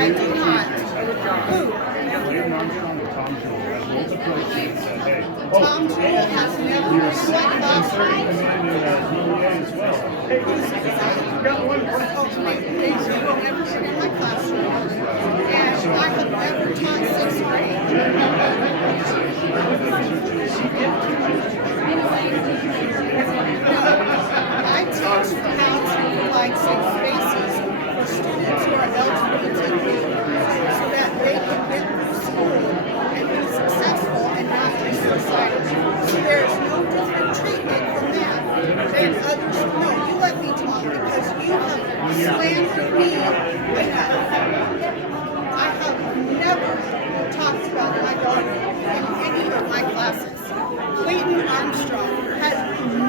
I do not. Who? Clayton Armstrong and Tom Jewell have multiple said, hey, Tom Jewell has never been in my classroom. as well. Hey, you got one They will never sit in my classroom. And I have never taught sixth grade. I teach how to provide safe spaces for students who are LGBTQ so that they can get through school and be successful and not be suicidal. So there's no different treatment from that than others. No, you let me talk because you have slandered me enough. I have never talked about my daughter in any of my classes. Clayton Armstrong has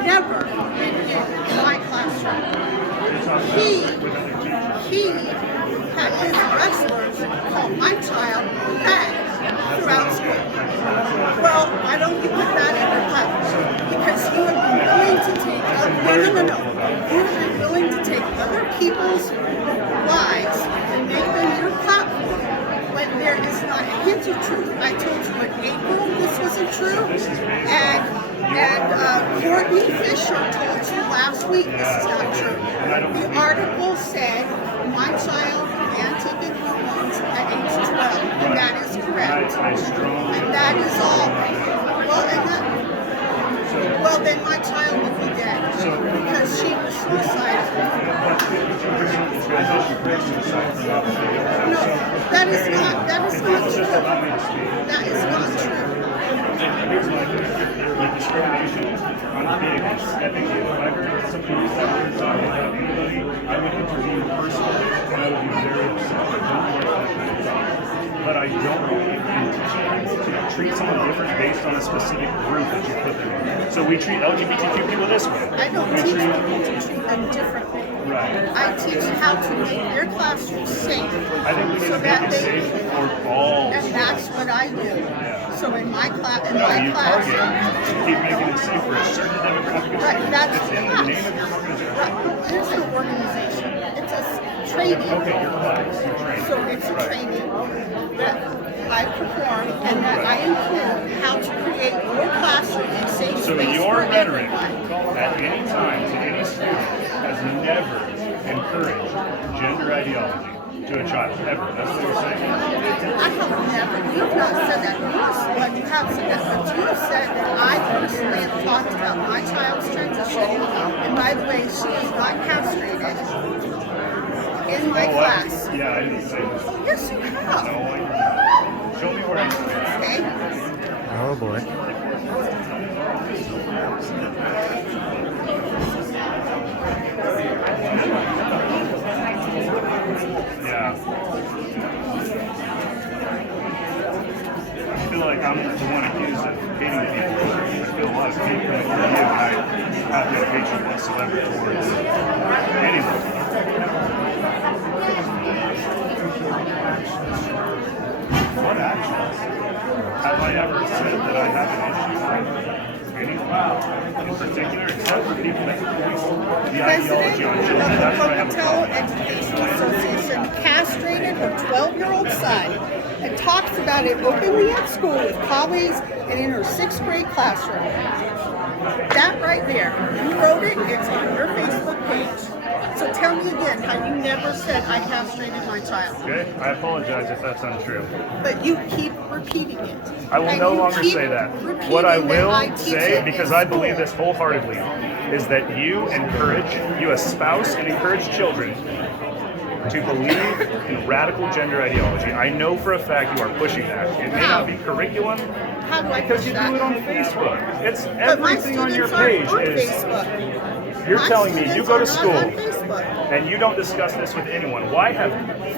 never been in my classroom. He had his wrestlers call my child bad throughout school. Well, why don't you put that in your platform? Because you have been willing to take no. You have been willing to take other people's lives and make them your platform. But there is not a hint of truth. I told you in April this wasn't true, and Courtney Fisher told you last week this is not true. The article said my child began taking hormones at age 12, and that is correct. And that is all. Well, then my child would be dead because she was suicidal. No, that is not true. That is not true. Like discrimination on being stepping in. If I heard somebody use that word talking about anybody, I would intervene personally and I would be very upset. But I don't believe in teaching people to treat someone different based on a specific group that you put them in. So we treat LGBTQ people this way. I don't teach people to treat them differently. Right. I teach how to make their classroom safe. I think we need to make it safe for all. And that's what I do. So in my class, you target to keep making it safe for a certain demographic. Right, that's it's in the name of your organization. Right. There's no organization. It's a training. Okay, your class, your training. So it's a training that I perform and that I include how to create your classroom and safe space so your for rhetoric everyone. at any time to any student has never encouraged gender ideology to a child, ever. That's what you're saying? I have never, you've not said that. You have said that, but you have said that I personally have talked about my child's transition. And by the way, she is not castrated in my class. I didn't say this. Oh, yes, you have. No, I didn't. Show me where I said it. Okay. Oh boy. Yeah. I feel like I'm the one accused of hating people. I feel a lot of hate coming from you, and I have no hatred whatsoever towards anyone. What actions have I ever said that I have an issue with? Anyone in particular, except for people that police the ideology on children. President That's of what I the have a Pocatello problem with. Educational Association castrated her 12-year-old son and talks about it openly at school with colleagues and in her 6th grade classroom. That right there, you wrote it, it's on your Facebook page. So tell me again how you never said I castrated my child. Okay, I apologize if that's untrue. But you keep repeating it. I will And no you longer keep say that. repeating What I that will teach say, it because in I believe school. this wholeheartedly, is that you espouse and encourage children to believe in radical gender ideology. I know for a fact you are pushing that. It may not be curriculum, How do I because push you that? do it on Facebook. It's But my everything on your students page aren't on is. Facebook. You're My telling me you students go to are not school on Facebook. and you don't discuss this with anyone. Why have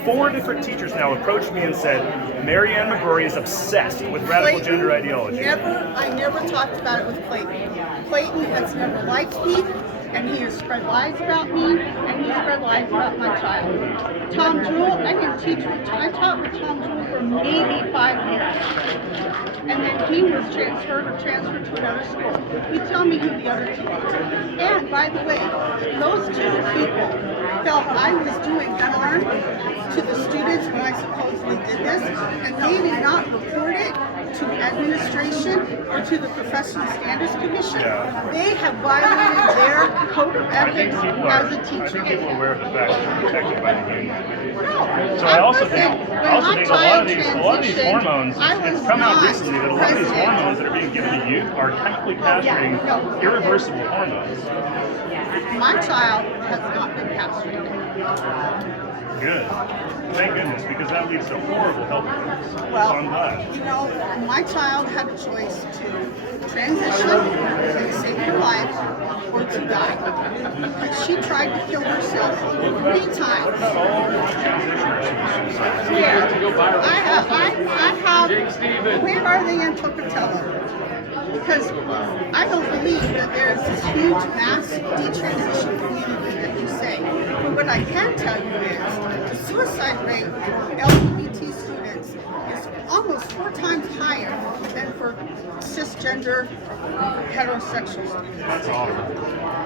4 different teachers now approached me and said, Marianne McGrory is obsessed with radical Clayton, gender ideology? I never talked about it with Clayton. Clayton has never liked me, and he has spread lies about me, and he spread lies about my child. Tom Jewell, I didn't teach with, I taught with Tom Jewell for maybe 5 years. And then he was transferred to another school. You tell me who the other 2 are. And by the the way, those two people felt I was doing harm to the students when I supposedly did this, and they did not report it to administration or to the Professional Standards Commission. Yeah. They have violated their code of ethics as a I teacher. think people are aware of the fact that you're protected by the union. No, So I also think when a lot my of child these transitioned, hormones, I was it's come out not recently that a lot of these president. hormones that are being given to youth are chemically castrating irreversible hormones. My child has not been castrated. Good. Thank goodness, because that leads to horrible health effects. So I'm Well, glad. you know, my child had a choice to transition and save her life or to die. Because she tried to kill herself 3 times. Yeah, I have, where are they in Pocatello? Because I don't believe that there's this huge mass detransition community that you say. But what I can tell you is the suicide rate for LGBT students is almost 4 times higher than for cisgender heterosexual students. That's awful.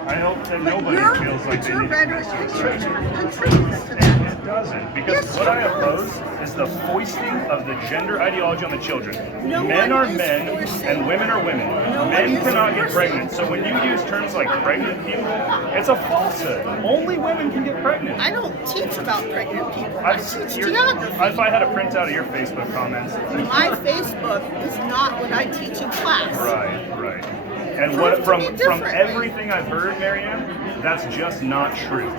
I hope that But nobody your, feels like but they your need to rhetoric commit suicide. contributes to that. It doesn't, because Yes, what it I does. oppose is the foisting of the gender ideology on the children. No Men one are is men forcing. and women are women. No one Men is cannot get forcing. pregnant. So when you use terms like pregnant people, it's a falsehood. Only women can get pregnant. I don't teach about pregnant people. I teach Your- geography. if I had a printout of your Facebook comments, My Facebook is not what I teach in class. right. And Prove what to from me from differently. everything I've heard, Marianne, that's just not true.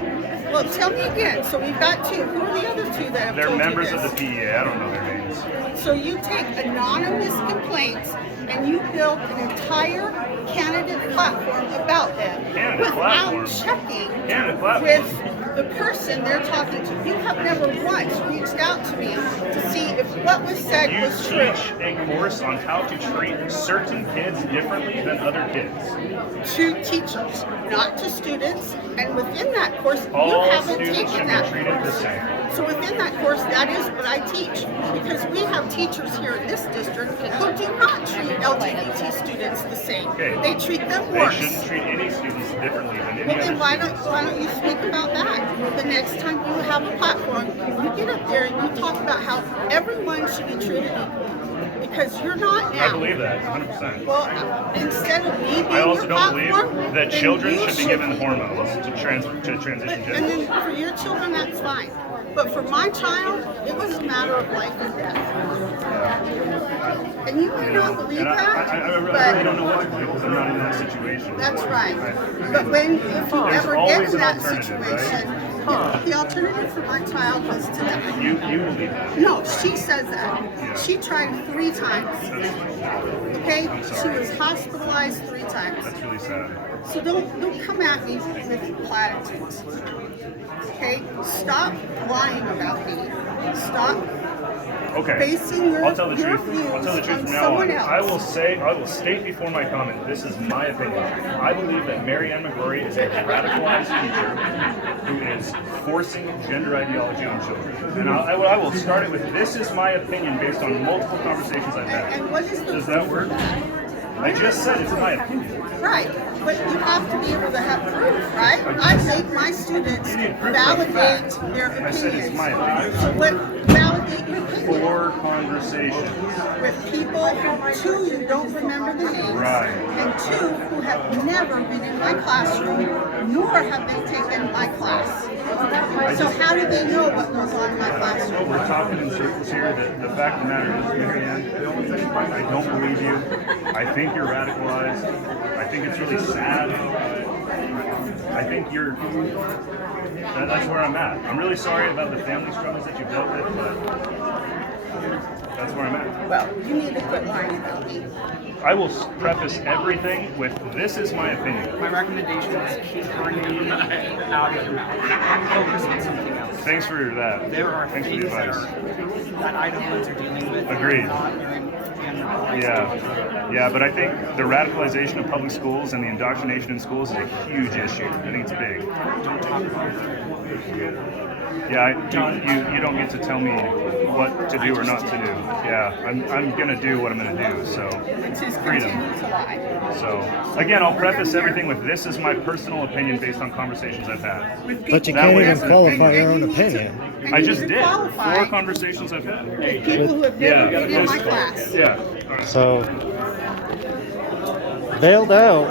Well, tell me again. So we've got 2. Who are the other 2 that have They're told members you of this? the PEA. I don't know their names. So you take anonymous complaints and you build an entire candidate platform about them Candidate without platform? checking Candidate platform? with the person they're talking to. You have never once reached out to me to see if what was said You was true. teach a course on how to treat certain kids differently than other kids. To teachers, not to students. And within that course, All you haven't students taken should that be treated the course. same. So within that course, that is what I teach. Because we have teachers here in this district who do not treat LGBT students the same. Okay. They treat them They worse. shouldn't treat any students differently than any Well, other then why students. don't you speak about that? The next time you have a platform, you get up there and you talk about how everyone should be treated equally. Because you're not now. I believe that 100%. Well, instead of me being I also your don't believe platform, that then children you should be given hormones to transition And genders. then for your children, that's fine. But for my child, it was a matter of life and death. And you may not believe And I that, really don't know but what to do because I'm not in that situation. that's right. I But if you There's ever get always in an that alternative, right? situation, the alternative for my child was to die. You believe that. No, she says that. She tried 3 times. Okay? I'm She sorry. was hospitalized 3 times. That's really sad. So don't come at me with platitudes. Okay? Stop lying about me. Stop Okay. basing your, I'll tell the your truth. views I'll tell the truth on from now on. someone else. I will state before my comment, this is my opinion. I believe that Marianne McGrory is a radicalized teacher who is forcing gender ideology on children. And I will start it with, this is my opinion based on multiple conversations I've had. And what is the Does that work? I just said it's my opinion. Right, but you have to be able to have proof, right? I make my students You need proof of validate fact. their I said it's opinions. my opinion. So what validate your opinion? 4 conversations. With people, 2 you don't remember the names, Right. and 2 who have never been in my classroom, nor have they taken my class. So how do they know what goes on in my classroom? We're talking in circles here. The fact of the matter is, Marianne, I don't believe you. I think you're radicalized. I think it's really sad. I think that's where I'm at. I'm really sorry about the family struggles that you've dealt with, but that's where I'm at. Well, you need to quit lying about me. I will preface everything with, this is my opinion. My recommendation is keep bringing out of your mouth. Focus on something else. Thanks for that. There are Thanks for the things that, advice. that Idahoans are dealing with. Agreed. Not in Yeah, but I think the radicalization of public schools and the indoctrination in schools is a huge issue. I think it's big. Don't talk about it. Yeah, you don't get to tell me what to do or not to do. Yeah, I'm gonna do what I'm gonna do. So Which is freedom. continue to lie. So again, I'll preface everything with this is my personal opinion based on conversations I've had. With But you people can't who even have qualify your and own you need to- opinion. and I you just need to did. qualify 4 conversations I've had. with people who have never been in my class. Yeah. All right. So, bailed out.